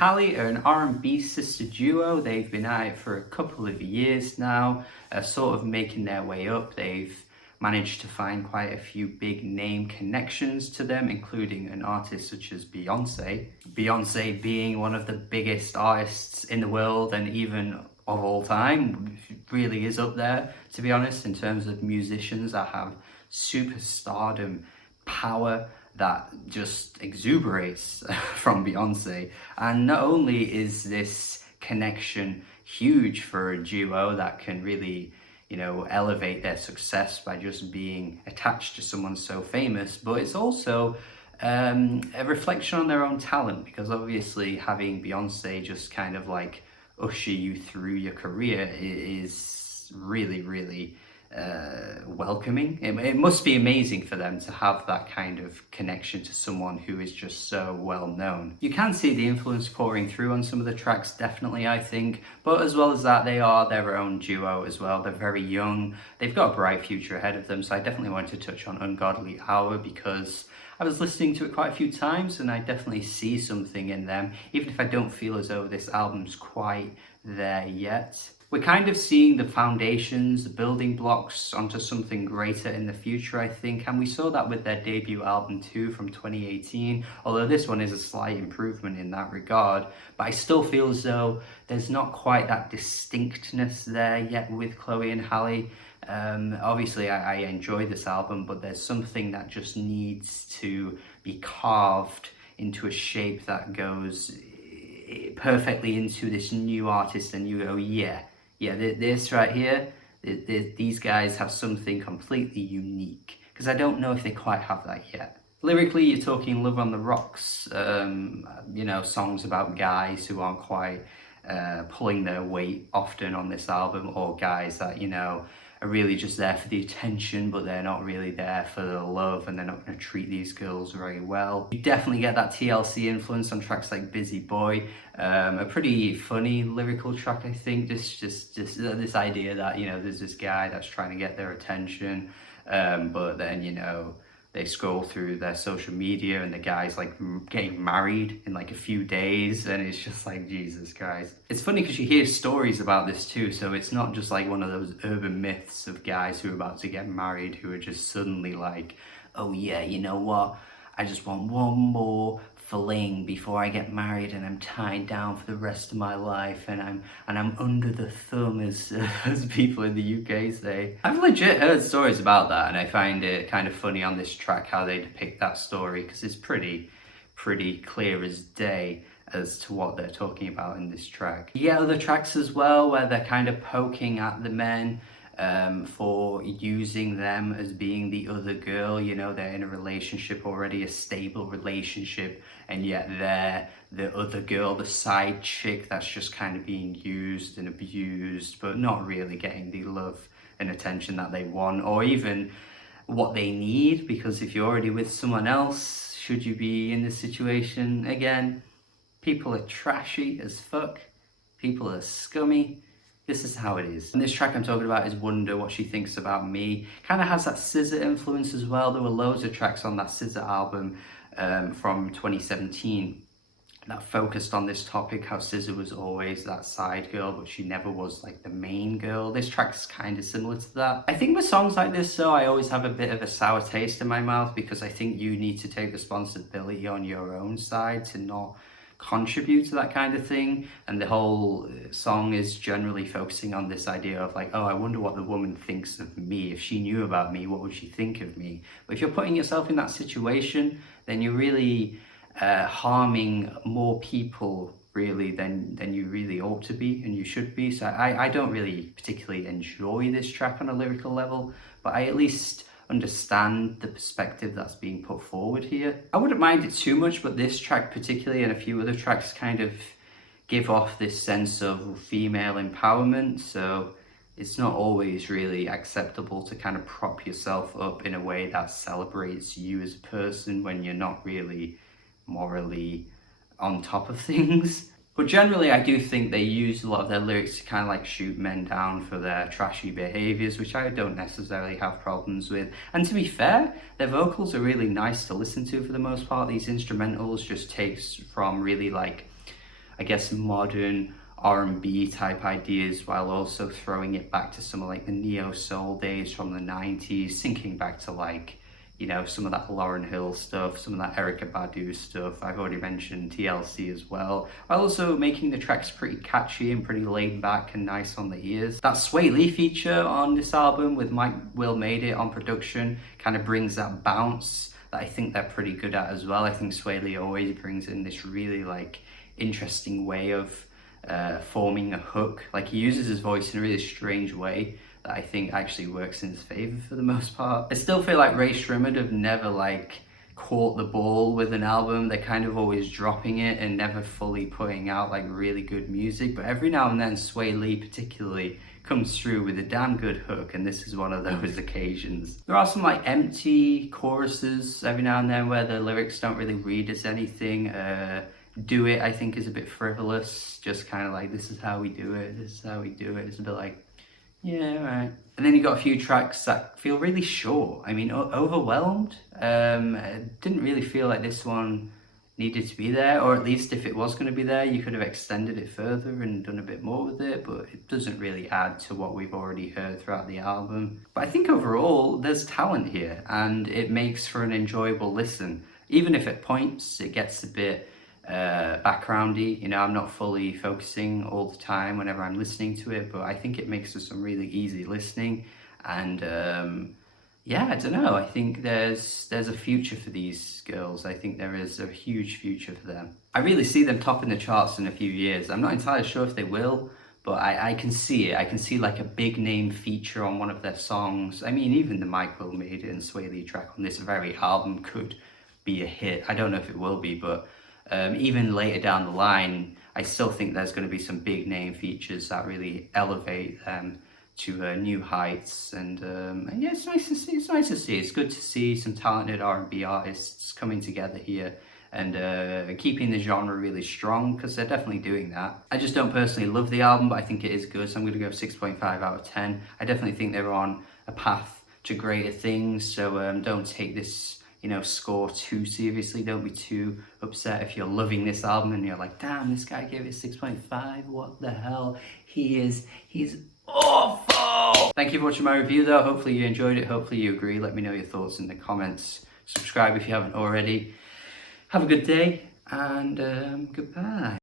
Halle are an R&B sister duo. They've been at it for a couple of years now, sort of making their way up. They've managed to find quite a few big name connections to them, including an artist such as Beyonce. Beyonce being one of the biggest artists in the world and even of all time, really is up there, to be honest, in terms of musicians that have superstardom power that just exuberates from Beyonce. And not only is this connection huge for a duo that can really, elevate their success by just being attached to someone so famous, but it's also a reflection on their own talent, because obviously having Beyonce just kind of like usher you through your career is really welcoming. It must be amazing for them to have that kind of connection to someone who is just so well known. You can see the influence pouring through on some of the tracks, definitely, I think, but as well as that, they are their own duo as well. They're very young, they've got a bright future ahead of them, so I definitely wanted to touch on Ungodly Hour because I was listening to it quite a few times and I definitely see something in them, even if I don't feel as though this album's quite there yet. We're kind of seeing the foundations, the building blocks onto something greater in the future, I think, and we saw that with their debut album too from 2018, although this one is a slight improvement in that regard, but I still feel as though there's not quite that distinctness there yet with Chloe and Halle. Obviously I enjoy this album, but there's something that just needs to be carved into a shape that goes perfectly into this new artist, and you go, yeah, this right here, these guys have something completely unique, because I don't know if they quite have that yet. Lyrically, you're talking Love on the Rocks, songs about guys who aren't quite pulling their weight often on this album, or guys that, are really just there for the attention, but they're not really there for the love, and they're not going to treat these girls very well. You definitely get that TLC influence on tracks like Busy Boy, a pretty funny lyrical track, I think. Just this idea that, there's this guy that's trying to get their attention, but then, they scroll through their social media and the guy's like getting married in like a few days, and it's just like, Jesus Christ. It's funny because you hear stories about this too, so it's not just like one of those urban myths of guys who are about to get married who are just suddenly like, oh yeah, you know what, I just want one more fling before I get married and I'm tied down for the rest of my life and I'm under the thumb, as people in the UK say. I've legit heard stories about that, and I find it kind of funny on this track how they depict that story, because it's pretty clear as day as to what they're talking about in this track. You get other tracks as well where they're kind of poking at the men for using them as being the other girl. They're in a relationship already, a stable relationship, and yet they're the other girl, the side chick that's just kind of being used and abused, but not really getting the love and attention that they want, or even what they need, because if you're already with someone else, should you be in this situation again? People are trashy as fuck. People are scummy. This is how it is. And this track I'm talking about is Wonder What She Thinks About Me. Kind of has that SZA influence as well. There were loads of tracks on that SZA album from 2017 that focused on this topic, how SZA was always that side girl, but she never was like the main girl. This track's kind of similar to that. I think with songs like this though, I always have a bit of a sour taste in my mouth, because I think you need to take responsibility on your own side to not contribute to that kind of thing. And the whole song is generally focusing on this idea of like, oh, I wonder what the woman thinks of me. If she knew about me, what would she think of me? But if you're putting yourself in that situation, then you're really harming more people really than you really ought to be and you should be. So I don't really particularly enjoy this track on a lyrical level, but I at least understand the perspective that's being put forward here. I wouldn't mind it too much, but this track particularly and a few other tracks kind of give off this sense of female empowerment, so it's not always really acceptable to kind of prop yourself up in a way that celebrates you as a person when you're not really morally on top of things. But generally, I do think they use a lot of their lyrics to kind of like shoot men down for their trashy behaviors, which I don't necessarily have problems with. And to be fair, their vocals are really nice to listen to for the most part. These instrumentals just takes from really like I guess, modern R&B type ideas, while also throwing it back to some of like the neo soul days from the 90s, thinking back to like, you know, some of that Lauryn Hill stuff, some of that Erykah Badu stuff. I've already mentioned TLC as well. While also making the tracks pretty catchy and pretty laid back and nice on the ears. That Sway Lee feature on this album with Mike Will Made It on production kind of brings that bounce that I think they're pretty good at as well. I think Sway Lee always brings in this really like interesting way of forming a hook. Like he uses his voice in a really strange way that I think actually works in his favor for the most part. I still feel like Ray Shrimmer have never like caught the ball with an album. They're kind of always dropping it and never fully putting out like really good music, but every now and then Sway Lee particularly comes through with a damn good hook, and this is one of those occasions. There are some like empty choruses every now and then where the lyrics don't really read as anything. Do It, I think, is a bit frivolous, just kind of like, this is how we do it, this is how we do it. It's a bit like, yeah, right. And then you got a few tracks that feel really short. I mean, Overwhelmed, I didn't really feel like this one needed to be there, or at least if it was going to be there, you could have extended it further and done a bit more with it, but it doesn't really add to what we've already heard throughout the album. But I think overall, there's talent here, and it makes for an enjoyable listen. Even if at points it gets a bit backgroundy, you know, I'm not fully focusing all the time whenever I'm listening to it, but I think it makes for some really easy listening. And yeah, I don't know, I think there's a future for these girls. I think there is a huge future for them. I really see them topping the charts in a few years. I'm not entirely sure if they will, but I can see it. I can see like a big name feature on one of their songs. I mean, even the Mike Will Made It and Sway Lee track on this very album could be a hit. I don't know if it will be, but even later down the line, I still think there's going to be some big name features that really elevate them to new heights. And yeah, it's nice to see. It's nice to see. It's good to see some talented R&B artists coming together here and keeping the genre really strong, because they're definitely doing that. I just don't personally love the album, but I think it is good, so I'm going to go 6.5 out of 10. I definitely think they're on a path to greater things, so don't take this, you know, score too seriously. Don't be too upset if you're loving this album and you're like, damn, this guy gave it 6.5, what the hell, he's awful. Thank you for watching my review though. Hopefully you enjoyed it, hopefully you agree. Let me know your thoughts in the comments. Subscribe if you haven't already. Have a good day, and goodbye.